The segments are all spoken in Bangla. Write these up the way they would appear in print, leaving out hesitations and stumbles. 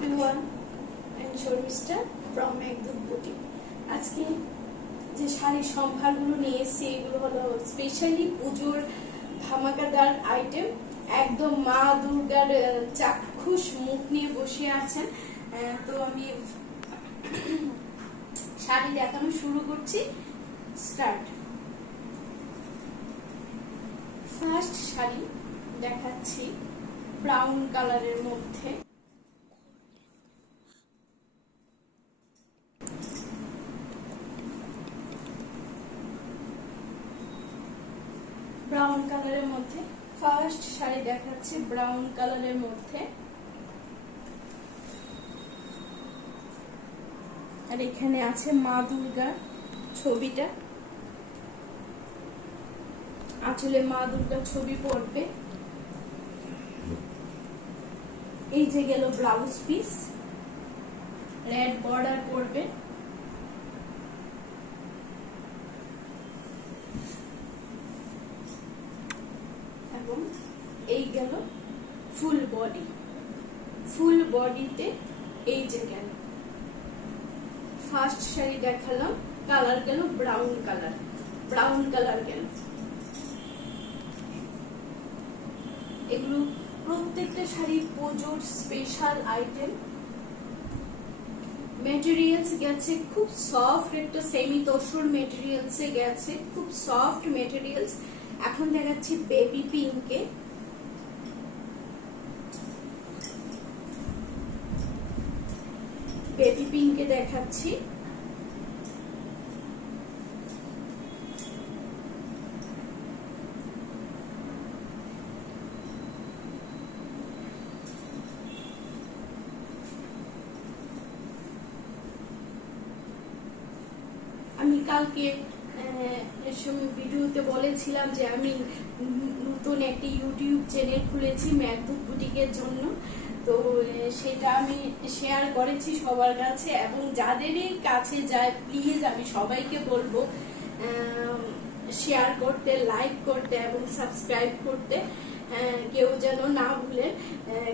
everyone, I'm Shormista from Meghdut Boutique. আজকে যে শাড়ির সম্ভারগুলো নিয়ে এসেছি এগুলো হলো স্পেশালি পুজোর ধামাকাদার আইটেম। একদম মা দুর্গার চাক্ষুষ মুখ নিয়ে বসে আছেন। তো আমি শাড়ি দেখানো শুরু করছি। স্টার্ট। ফার্স্ট শাড়ি দেখাচ্ছি ব্রাউন কালারের মধ্যে। ব্রাউন কালারের মধ্যে ফার্স্ট শাড়ি দেখাচ্ছি ব্রাউন কালারের মধ্যে। আর এখানে আছে মা দুর্গার ছবিটা, আঁচলে মা দুর্গার ছবি পড়বে। এই যে গেল ব্লাউজ পিস, রেড বর্ডার পড়বে। এবং এই গেল ফুল বডি। ফুল বডিতে এই যে গেল ফার্স্ট শাড়ি দেখালাম, কালার গেল ব্রাউন কালার, ব্রাউন কালার গেল। এগুলো প্রত্যেকটা শাড়ি পুজোর স্পেশাল আইটেম। মেটেরিয়ালস গেছে খুব সফট, একটা সেমি তসর মেটেরিয়ালসে গেছে, খুব সফট মেটেরিয়ালস। এখন দেখাচ্ছি বেবি পিঙ্কে। বেবি পিঙ্কে দেখাচ্ছি। আমি কালকে ভিডিওতে বলেছিলাম যে আমি নতুন একটি ইউটিউব চ্যানেল খুলেছি মেঘদূত বুটিকের জন্য। তো সেটা আমি শেয়ার করেছি সবার কাছে, এবং যাদেরই কাছে যায় প্লিজ আমি সবাইকে বলবো শেয়ার করতে, লাইক করতে এবং সাবস্ক্রাইব করতে। কেউ যেন না ভুলে,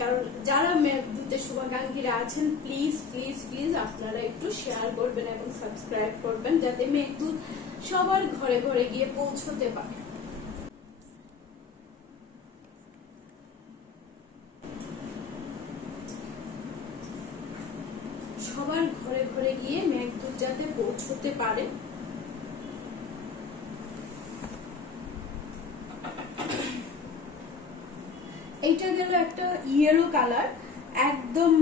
কারণ যারা মেঘদূতের শুভাকাঙ্ক্ষীরা আছেন প্লিজ প্লিজ প্লিজ আপনারা একটু শেয়ার করবেন এবং সাবস্ক্রাইব করবেন, যাতে মেঘদূত সবার ঘরে ঘরে গিয়ে পৌঁছতে পারে। সবার ঘরে ঘরে গিয়ে মেঘদূত যাতে পৌঁছতে পারে। এইটা গেল একটা ইয়েলো কালার, একদম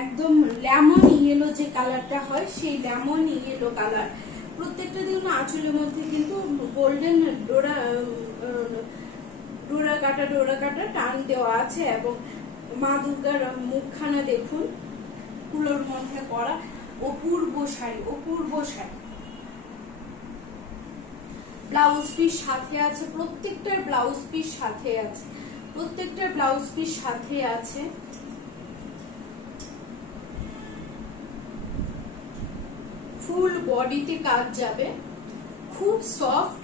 একদম লেমন ইয়েলো যে কালারটা হয় সেই লেমন ইয়েলো কালার। প্রত্যেকটা দিন আঁচলের মধ্যে কিন্তু গোল্ডেন ডোরা কাটা টান দেওয়া আছে, এবং মা দুর্গার মুখখানা দেখুন কুলোর মধ্যে করা। অপূর্ব শাড়ি, অপূর্ব শাড়ি। ব্লাউজ পিস সাথে আছে, প্রত্যেকটার ব্লাউজ পিস সাথে আছে, প্রত্যেকটার ব্লাউজ পিস সাথে আছে। ফুল বডিতে কাজ যাবে, খুব সফট,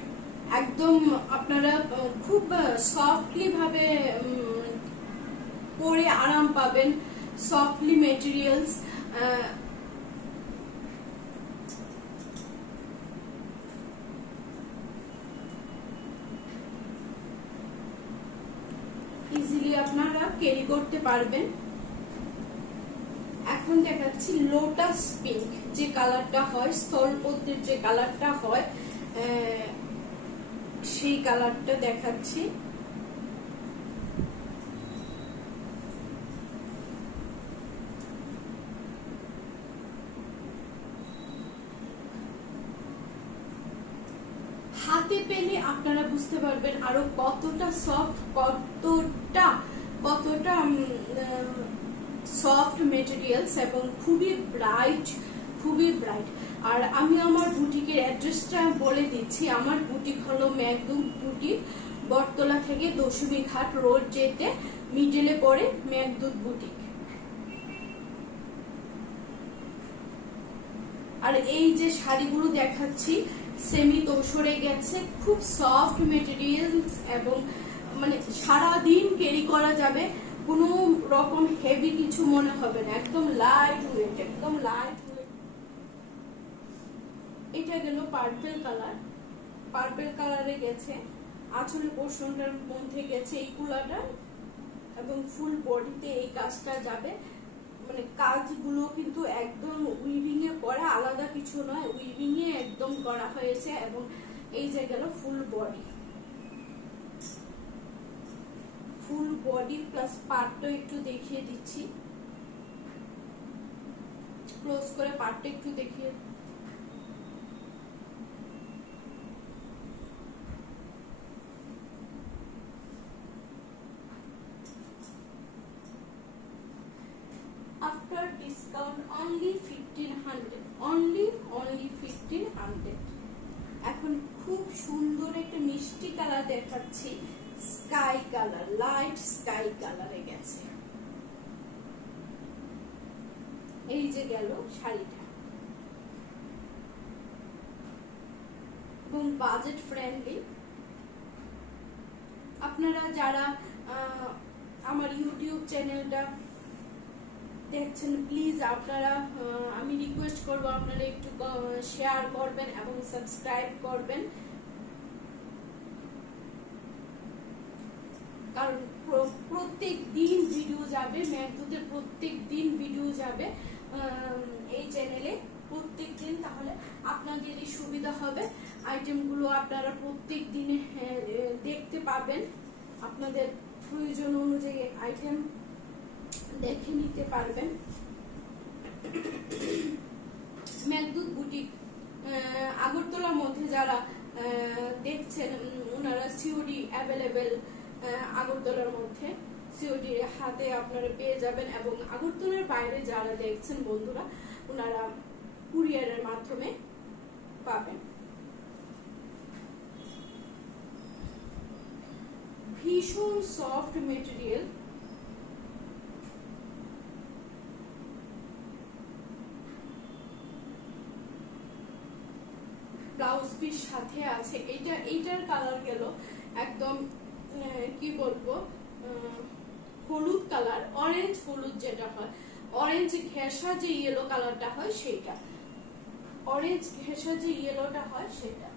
একদম আপনারা খুব সফটলি ভাবে পরে আরাম পাবেন। সফটলি মেটেরিয়ালস, ইজিলি আপনারা ক্যারি করতে পারবেন। এখন দেখাচ্ছি লোটাস পিঙ্ক, যে কালারটা হয় স্থলপদ্মের যে কালারটা হয় সেই কালারটা দেখাচ্ছি। হাতে পেলে আপনারা বুঝতে পারবেন আরো কতটা সফট, কতটা সফট মেটেরিয়ালস, এবং খুবই ব্রাইট, খুবই ব্রাইট। আর আমি আমার বুটিকের অ্যাড্রেসটা বলে দিচ্ছি। আমার বুটিক হলো মেঘদূত বুটিক, বটতলা থেকে দশমী ঘাট রোড যেতে মিডলে পড়ে মেঘদূত বুটিক। আর এই যে শাড়িগুলো দেখাচ্ছি সেমি তসরে গেছে, খুব সফট মেটেরিয়ালস, এবং মানে সারা দিন ক্যারি করা যাবে, কোনো রকম হেভি কিছু মনে হবে না, একদম লাইট ওয়েট, একদম লাইট ওয়েট। এটা গেল পার্পল কালার, পার্পল কালারে গেছে, আঁচলের পোর্শনটার মধ্যে গেছে এই কুলাটা, এবং ফুল বডিতে এই কাজটা যাবে। মানে কাজগুলো কিন্তু একদম উইভিং এ করা, আলাদা কিছু নয়, উইভিং এ একদম করা হয়েছে। এবং এই যে গেল full body, full body plus পার্টটা একটু দেখিয়ে দিচ্ছি, ক্লোজ করে পার্টটা একটু দেখিয়ে। After discount only 1500, only 1500। এখন খুব সুন্দর একটা মিষ্টি কালার দেখাচ্ছি, স্কাই কালার, লাইট স্কাই কালারে গেছে। এই যে গেল শাড়িটা, এবং বাজেট ফ্রেন্ডলি। আপনারা যারা আমার ইউটিউব চ্যানেলটা দেখছেন, প্লিজ আপনারা, আমি রিকোয়েস্ট করব আপনারা একটু শেয়ার করবেন এবং সাবস্ক্রাইব করবেন, কারণ প্রত্যেক দিন ভিডিও যাবে, মেঘদূতের প্রত্যেক দিন ভিডিও যাবে এই চ্যানেলে প্রত্যেক দিন। তাহলে আপনাদেরই সুবিধা হবে, আইটেমগুলো আপনারা প্রত্যেক দিনে দেখতে পাবেন, আপনাদের প্রয়োজন অনুযায়ী আইটেম দেখে নিতে পারবেন। মেঘদূত বুটিক আগরতলার মধ্যে যারা দেখছেন, ওনারা সিওডি অ্যাভেলেবেল, আগরতলার মধ্যে সিওডি হাতে আপনারা পেয়ে যাবেন। এবং আগরতলার বাইরে যারা দেখছেন বন্ধুরা, ওনারা কুরিয়ারের মাধ্যমে পাবেন। ভীষণ সফট মেটেরিয়াল, ব্লাউজ পিস সাথে আছে। এইটার কালার গেল একদম কি বলবো, হলুদ কালার, অরেঞ্জ হলুদ যেটা হয়, অরেঞ্জ ঘেঁষা যে ইয়েলো কালারটা হয় সেটা, অরেঞ্জ ঘেঁষা যে ইয়েলোটা হয় সেটা।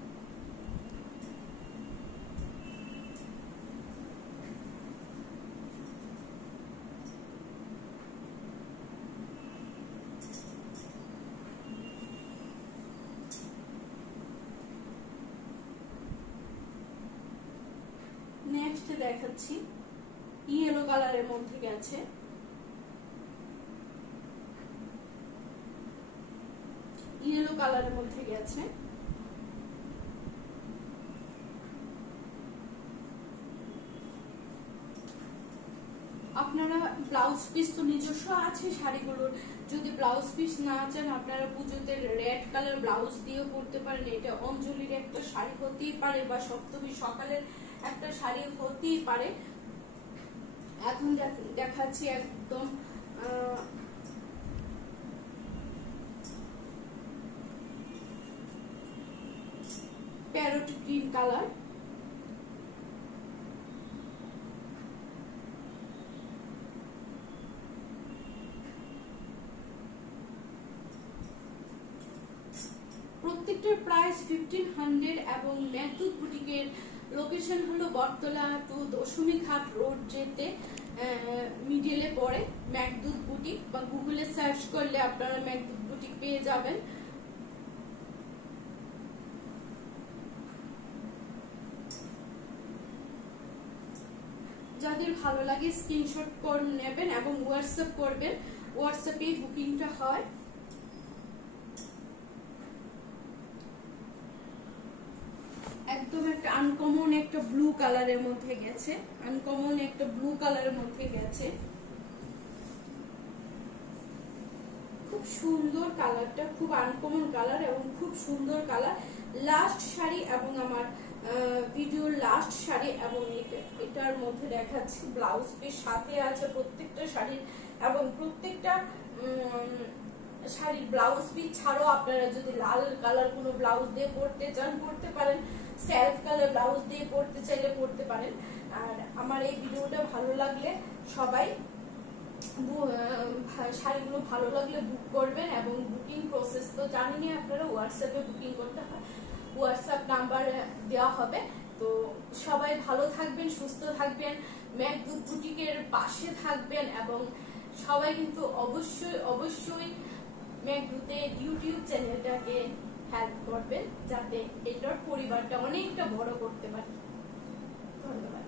নেক্সট দেখাচ্ছি, ইয়েলো কালারের মধ্যে গেছে, ইয়েলো কালারের মধ্যে গেছে। আপনারা ব্লাউজ পিস তো নিজস্ব আছে শাড়িগুলোর, যদি ব্লাউজ পিস না চান আপনারা পুজোতে রেড কালার ব্লাউজ দিয়ে পরতে পারেন। এটা অঞ্জলির একটা শাড়ি হতেই পারে, বা সপ্তমী সকালের একটা শাড়ি হতেই পারে। এখন দেখাচ্ছি একদম প্যারট গ্রিন কালার, প্রত্যেকটার প্রাইস 1500। এবং মেঘদূত বুটিকের লোকেশন হলো বটতলা টু দশমীঘাট রোড যেতে মিডিলে পড়ে মেঘদূত বুটিক, বা গুগলে সার্চ করলে আপনারা মেঘদূত বুটিক পেয়ে যাবেন। যাদের ভালো লাগে স্ক্রিনশট করে নেবেন এবং হোয়াটসঅ্যাপ করবেন, হোয়াটসঅ্যাপে বুকিংটা হয়। একদম একটা আনকমন একটা ব্লু কালারের মধ্যে গেছে, আনকমন একটা ব্লু কালারের মধ্যে গেছে, খুব সুন্দর কালারটা, খুব আনকমন কালার এবং খুব সুন্দর কালার। লাস্ট শাড়ি এবং আমার ভিডিওর লাস্ট শাড়ি, এবং এটার মধ্যে দেখাচ্ছি ব্লাউজ পিস সাথে আছে প্রত্যেকটা শাড়ির, এবং প্রত্যেকটা শাড়ির ব্লাউজ পিস ছাড়াও আপনারা যদি লাল কালার কোনো ব্লাউজ দিয়ে পরতে চান পরতে পারেন, সেলফ কালার ব্লাউজ দিয়ে পরতে চাইলে পরতে পারেন। আর আমার এই ভিডিওটা ভালো লাগলে সবাই শাড়িগুলো ভালো লাগলে বুক করবেন, এবং বুকিং প্রসেস তো জানেনই আপনারা, হোয়াটসঅ্যাপে বুকিং করতে হয়, হোয়াটসঅ্যাপ নাম্বার দেওয়া হবে। তো সবাই ভালো থাকবেন, সুস্থ থাকবেন, মেঘদূত বুটিকের পাশে থাকবেন, এবং সবাই কিন্তু অবশ্যই অবশ্যই মেঘদূতের ইউটিউব চ্যানেলটাকে হেল্প করবেন, যাতে এটার পরিবারটা অনেকটা বড় করতে পারি। ধন্যবাদ।